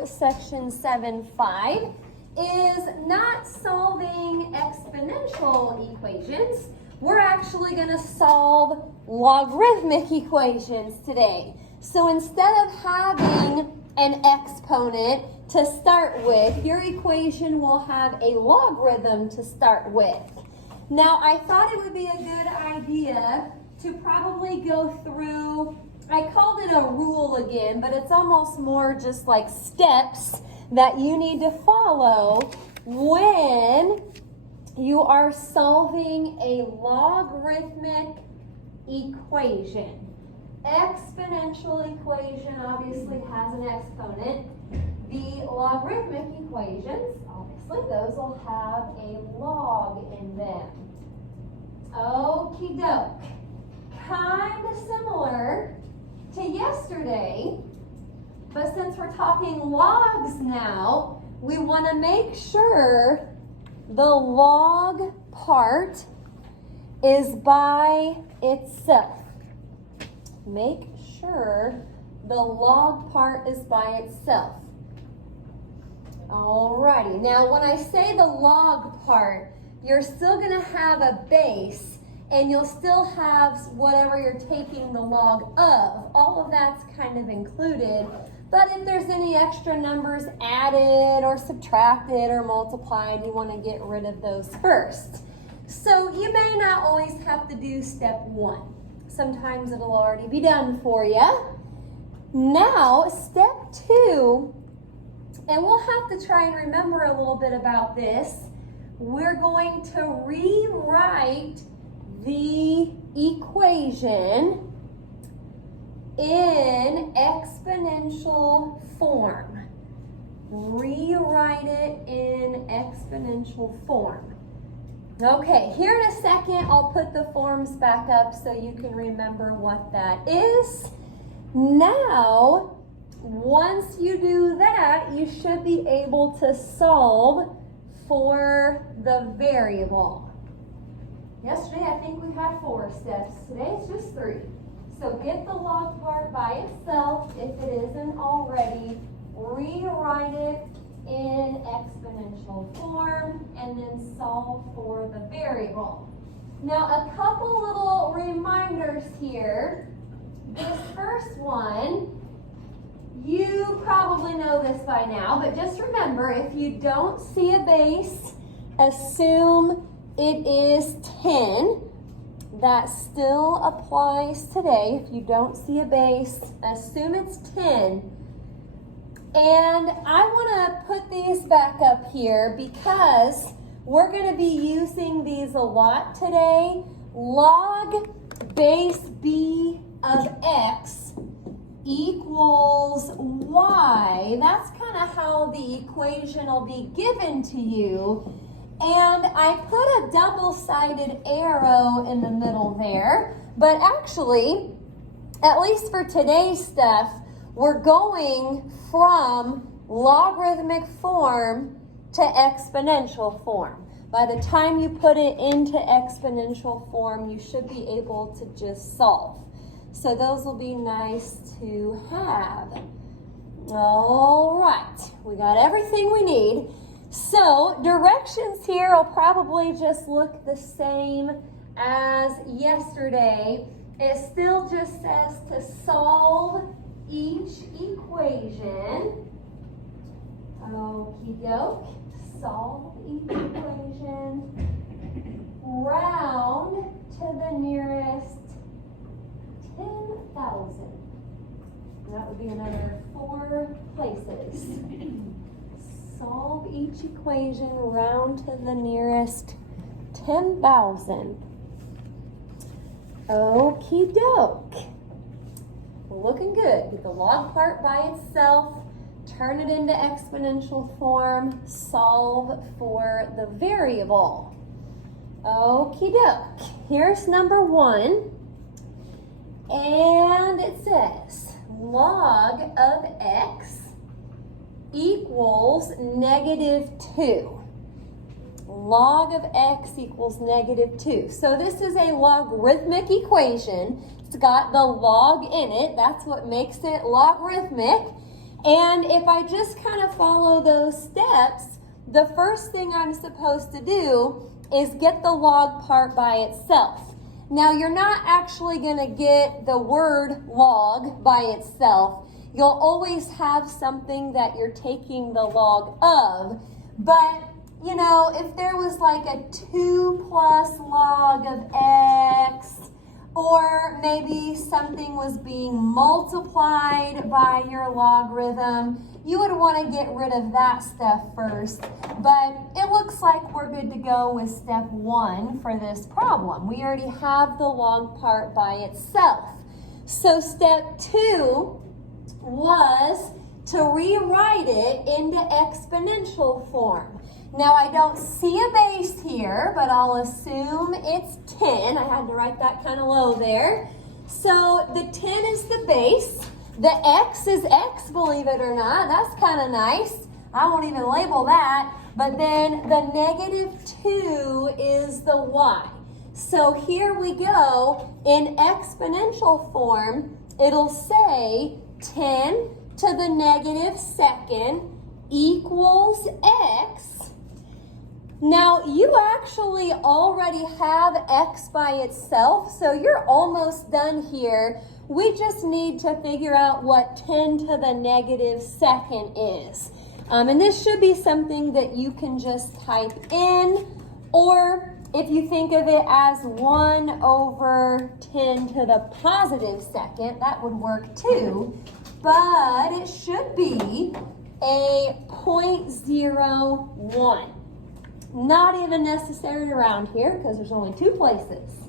to section 7.5 is not solving exponential equations. We're actually going to solve logarithmic equations today. So instead of having an exponent to start with, your equation will have a logarithm to start with. Now, I thought it would be a good idea to probably go through, I called it a rule again, but it's almost more just like steps that you need to follow when you are solving a logarithmic equation. Exponential equation obviously has an exponent. The logarithmic equations, obviously, those will have a log in them. Okie doke. Kind of similar to yesterday, but since we're talking logs now, we want to make sure the log part is by itself. Make sure the log part is by itself. Alrighty, now when I say the log part, you're still going to have a base and you'll still have whatever you're taking the log of. All of that's kind of included. But if there's any extra numbers added or subtracted or multiplied, you want to get rid of those first. So you may not always have to do step one. Sometimes it'll already be done for you. Now, step two, and we'll have to try and remember a little bit about this. We're going to rewrite the equation in exponential form. Rewrite it in exponential form. Okay, here in a second, I'll put the forms back up so you can remember what that is. Now, once you do that, you should be able to solve for the variable. Yesterday, I think we had 4 steps. Today, it's just 3. So get the log part by itself if it isn't already. Rewrite it in exponential form and then solve for the variable. Now, a couple little reminders here. This first one, you probably know this by now, but just remember, if you don't see a base, assume it is 10. That still applies today. If you don't see a base, assume it's 10. And I want to put these back up here because we're going to be using these a lot today. Log base b of x equals y. That's kind of how the equation will be given to you. And I put a double-sided arrow in the middle there. But actually, at least for today's stuff, we're going from logarithmic form to exponential form. By the time you put it into exponential form, you should be able to just solve. So those will be nice to have. All right, we got everything we need. So directions here will probably just look the same as yesterday. It still just says to solve each equation. Okie doke. Solve each equation. Round to the nearest 10,000. That would be another 4 places. Solve each equation, round to the nearest 10,000. Okie doke. Looking good. Get the log part by itself, turn it into exponential form, solve for the variable. Okie doke. Here's number 1. And it says log of x equals -2. Log of x equals -2. So this is a logarithmic equation. It's got the log in it. That's what makes it logarithmic. And if I just kind of follow those steps, the first thing I'm supposed to do is get the log part by itself. Now, you're not actually going to get the word log by itself. You'll always have something that you're taking the log of. But, you know, if there was like a 2 plus log of x, or maybe something was being multiplied by your logarithm, you would want to get rid of that stuff first. But it looks like we're good to go with step 1 for this problem. We already have the log part by itself. So step 2 was to rewrite it into exponential form. Now, I don't see a base here, but I'll assume it's 10. I had to write that kind of low there. So the 10 is the base. The x is x, believe it or not. That's kind of nice. I won't even label that. But then the negative 2 is the y. So here we go. In exponential form, it'll say 10 to the negative second equals x. Now, you actually already have x by itself, so you're almost done here. We just need to figure out what 10 to the negative second is. And this should be something that you can just type in, or if you think of it as 1 over 10 to the positive second, that would work too. But it should be a 0.01. Not even necessary around here because there's only 2 places.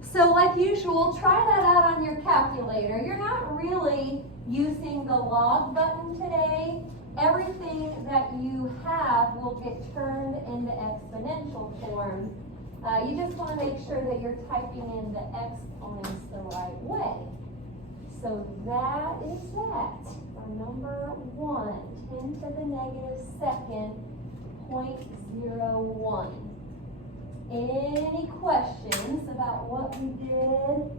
So like usual, try that out on your calculator. You're not really using the log button today. Everything that you have will get turned into exponential form. You just want to make sure that you're typing in the exponents the right way. So that is that. For number 1, 10 to the negative second, 0.01. Any questions about what we did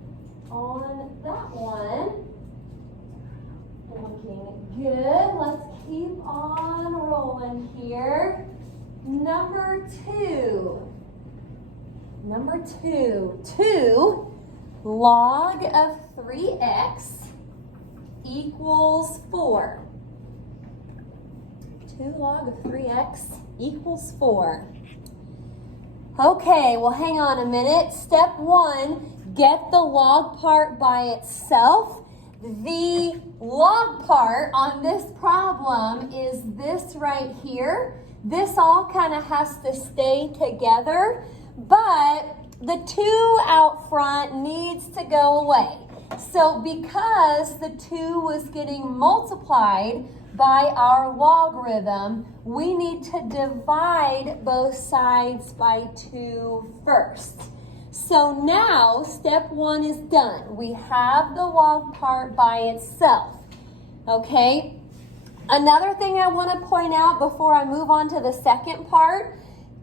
on that one? Looking good. Let's keep on rolling here. Number 2. 2 log of 3x equals 4. 2 log of 3x equals 4. Okay, well, hang on a minute. Step 1, get the log part by itself. The log part on this problem is this right here. This all kind of has to stay together, but the 2 out front needs to go away. So because the 2 was getting multiplied by our logarithm, we need to divide both sides by 2 first. So now step 1 is done. We have the log part by itself. Okay? Another thing I want to point out before I move on to the second part,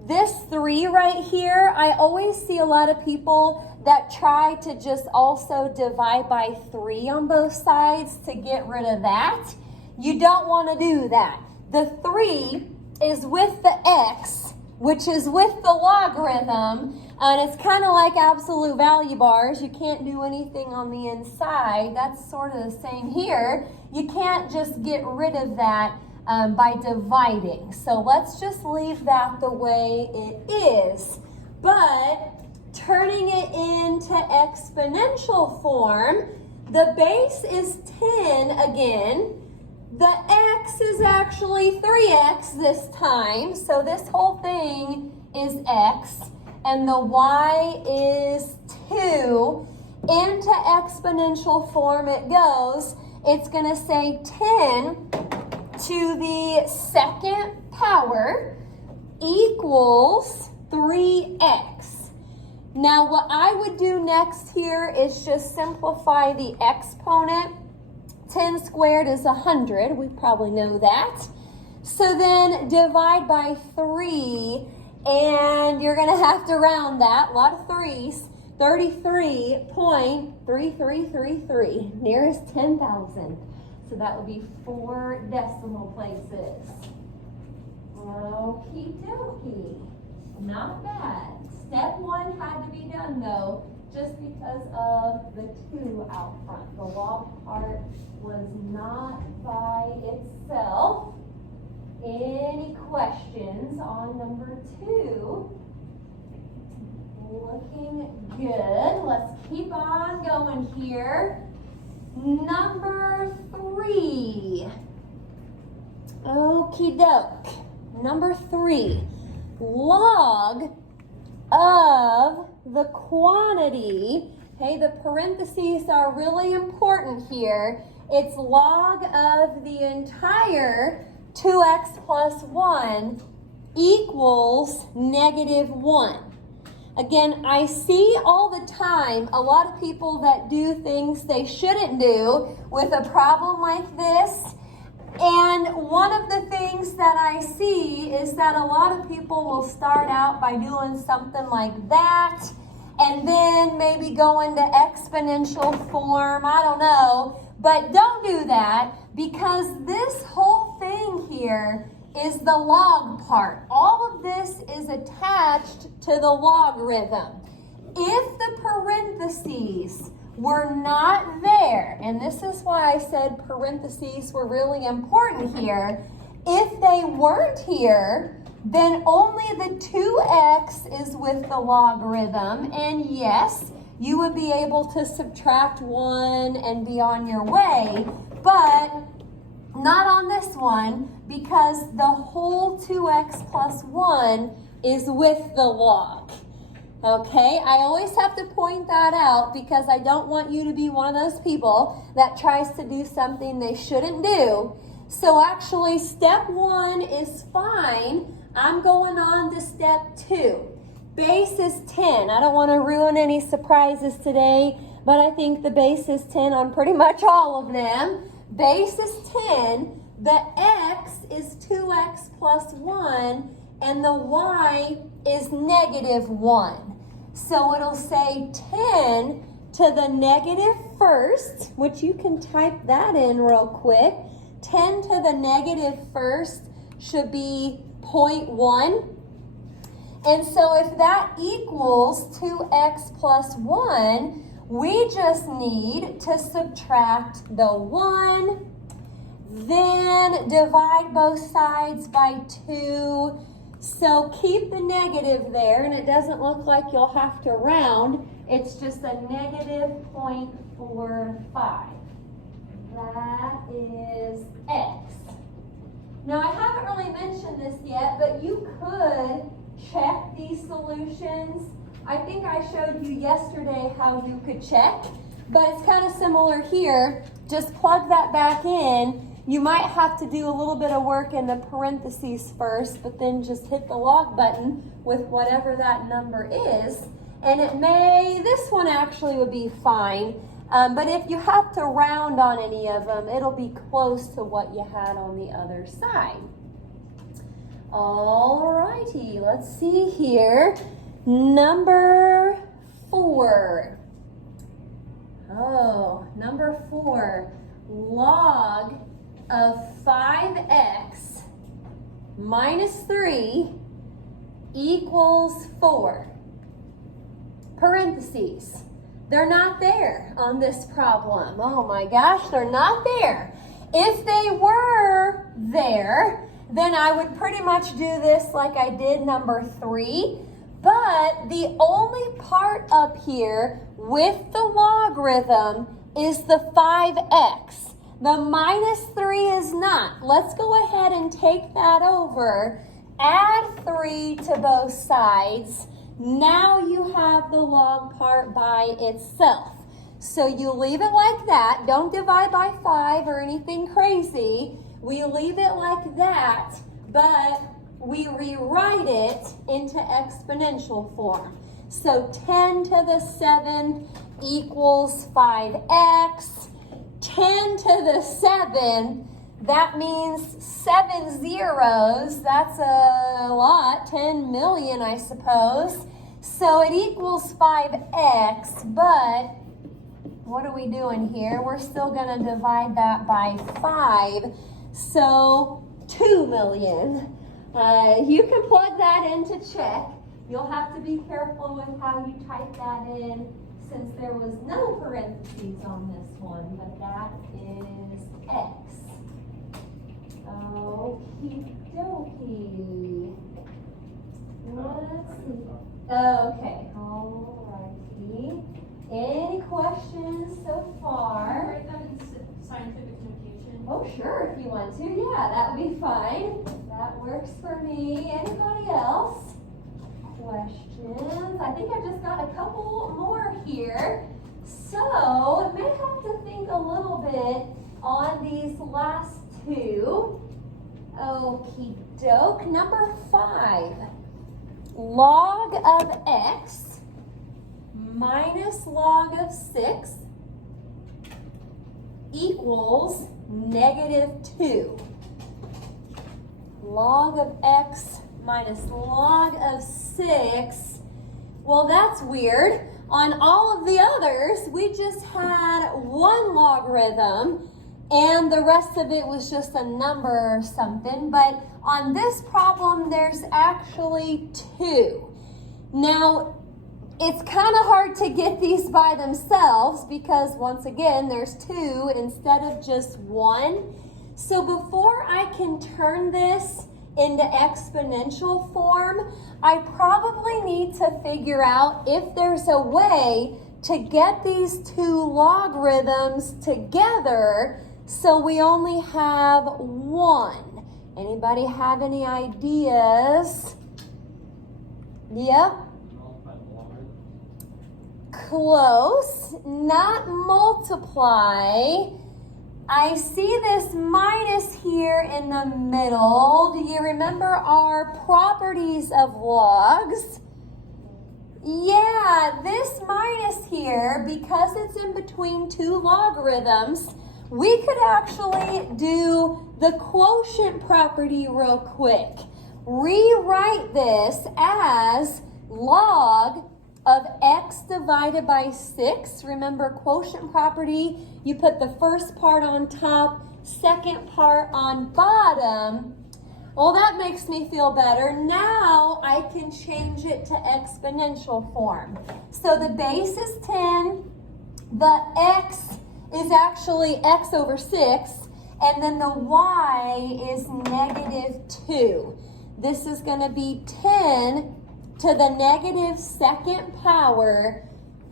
this 3 right here, I always see a lot of people that try to just also divide by 3 on both sides to get rid of that. You don't want to do that. The 3 is with the x, which is with the logarithm, and it's kind of like absolute value bars. You can't do anything on the inside. That's sort of the same here. You can't just get rid of that by dividing. So let's just leave that the way it is. But turning it into exponential form, the base is 10 again. The x is actually 3x this time, so this whole thing is x, and the y is 2. Into exponential form it goes. It's going to say 10 to the second power equals 3x. Now what I would do next here is just simplify the exponent. 10 squared is 100. We probably know that. So then divide by 3, and you're going to have to round that. A lot of 3's. 33.3333, nearest 10,000. So that would be 4 decimal places. Okie dokie. Not bad. Step 1 had to be done though, just because of the 2 out front. The log part was not by itself. Any questions on number 2? Looking good. Let's keep on going here. Number 3. Okie doke. Number 3. Log of the quantity. Okay, the parentheses are really important here. It's log of the entire 2x plus 1 equals -1. Again, I see all the time a lot of people that do things they shouldn't do with a problem like this. And one of the things that I see is that a lot of people will start out by doing something like that and then maybe go into exponential form. I don't know. But don't do that, because this whole thing here is the log part. All of this is attached to the logarithm. If the parentheses were not there, and this is why I said parentheses were really important here, if they weren't here, then only the 2x is with the logarithm, and yes, you would be able to subtract 1 and be on your way, but not on this one, because the whole 2x plus 1 is with the log. Okay, I always have to point that out because I don't want you to be one of those people that tries to do something they shouldn't do. So actually, step 1 is fine. I'm going on to step 2. Base is 10. I don't want to ruin any surprises today, but I think the base is 10 on pretty much all of them. Base is 10. The x is 2x plus 1, and the y is -1. So it'll say 10 to the negative first, which you can type that in real quick. 10 to the negative first should be 0.1. And so if that equals 2x plus 1, we just need to subtract the 1, then divide both sides by 2. So keep the negative there, and it doesn't look like you'll have to round. It's just a -0.45. That is x. Now, I haven't really mentioned this yet, but you could check these solutions. I think I showed you yesterday how you could check, but it's kind of similar here. Just plug that back in. You might have to do a little bit of work in the parentheses first, but then just hit the log button with whatever that number is. And this one actually would be fine. But if you have to round on any of them, it'll be close to what you had on the other side. All righty, let's see here. Number 4. Oh, number 4. Log of 5x minus 3 equals 4. Parentheses. They're not there on this problem. Oh my gosh, they're not there. If they were there, then I would pretty much do this like I did number 3. But the only part up here with the logarithm is the 5x. The minus 3 is not. Let's go ahead and take that over. Add 3 to both sides. Now you have the log part by itself. So you leave it like that. Don't divide by 5 or anything crazy. We leave it like that, but we rewrite it into exponential form. So 10 to the 7 equals 5x. 10 to the 7, that means 7 zeros. That's a lot, 10 million, I suppose. So it equals 5x, but what are we doing here? We're still going to divide that by 5. So 2 million. You can plug that in to check. You'll have to be careful with how you type that in since there was no parentheses on this one, but that is X. Okie dokie. Let's see. Okay, alrighty. Any questions so far? Write that in scientific notation. Oh, sure, if you want to. Yeah, that would be fine. That works for me. Anybody else? Questions? I think I just got a couple more here. So, may have to think a little bit on these last two. Okie doke. Number 5. Log of x minus log of 6 equals -2. Log of x minus log of 6. Well, that's weird. On all of the others, we just had one logarithm and the rest of it was just a number or something. But on this problem, there's actually 2. Now, it's kind of hard to get these by themselves because, once again, there's 2 instead of just 1. So before I can turn this into exponential form, I probably need to figure out if there's a way to get these 2 logarithms together so we only have 1. Anybody have any ideas? Yep. Close. Not multiply. I see this minus here in the middle. Do you remember our properties of logs? Yeah, this minus here, because it's in between 2 logarithms, we could actually do the quotient property real quick. Rewrite this as log of x divided by 6. Remember, quotient property, you put the first part on top, second part on bottom. Well, that makes me feel better. Now I can change it to exponential form. So the base is 10, the x is actually x over 6, and then the y is -2. This is going to be 10 to the -2nd power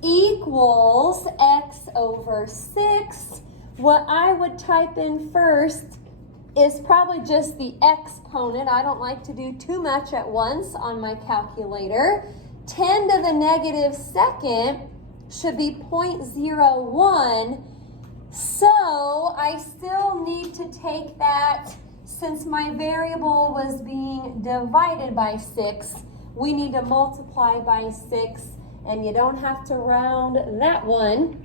equals x over 6. What I would type in first is probably just the exponent. I don't like to do too much at once on my calculator. 10 to the -2nd should be 0.01. So I still need to take that, since my variable was being divided by 6, we need to multiply by 6, and you don't have to round that one.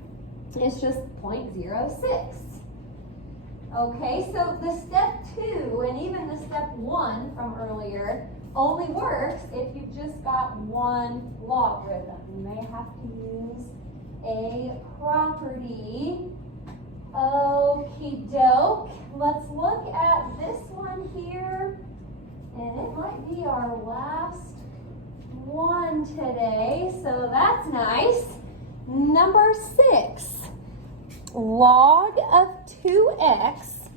It's just 0.06. Okay, so the step 2 and even the step 1 from earlier only works if you've just got one logarithm. You may have to use a property. Okie doke. Let's look at this one here, and it might be our last one today, so that's nice. Number 6, log of 2x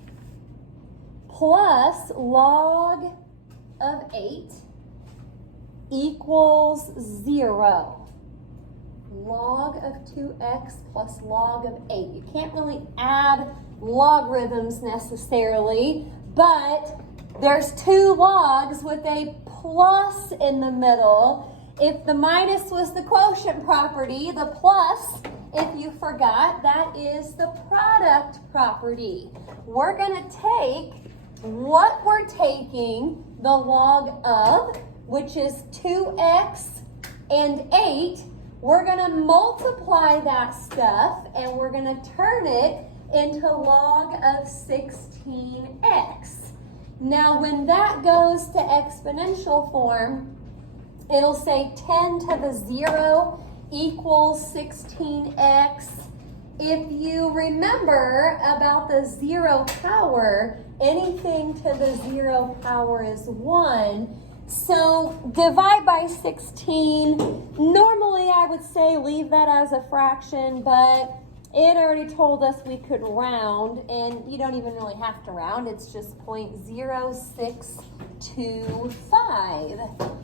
plus log of 8 equals 0. Log of 2x plus log of 8. You can't really add logarithms necessarily, but there's 2 logs with a plus in the middle. If the minus was the quotient property, the plus, if you forgot, that is the product property. We're going to take what we're taking, the log of, which is 2x and 8, we're going to multiply that stuff and we're going to turn it into log of 16x. Now, when that goes to exponential form, it'll say 10 to the 0 equals 16x. if you remember about the 0 power, anything to the 0 power is 1. So divide by 16. Normally I would say leave that as a fraction, but it already told us we could round, and you don't even really have to round. It's just 0.0625.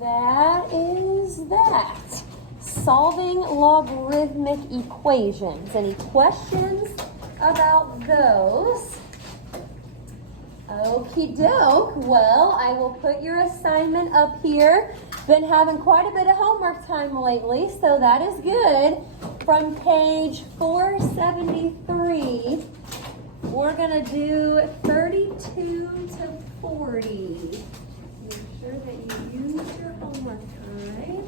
That is that. Solving logarithmic equations. Any questions about those? Okie doke. Well, I will put your assignment up here. Been having quite a bit of homework time lately, so that is good. From page 473, we're going to do 32 to 40. Make sure that you use your homework time.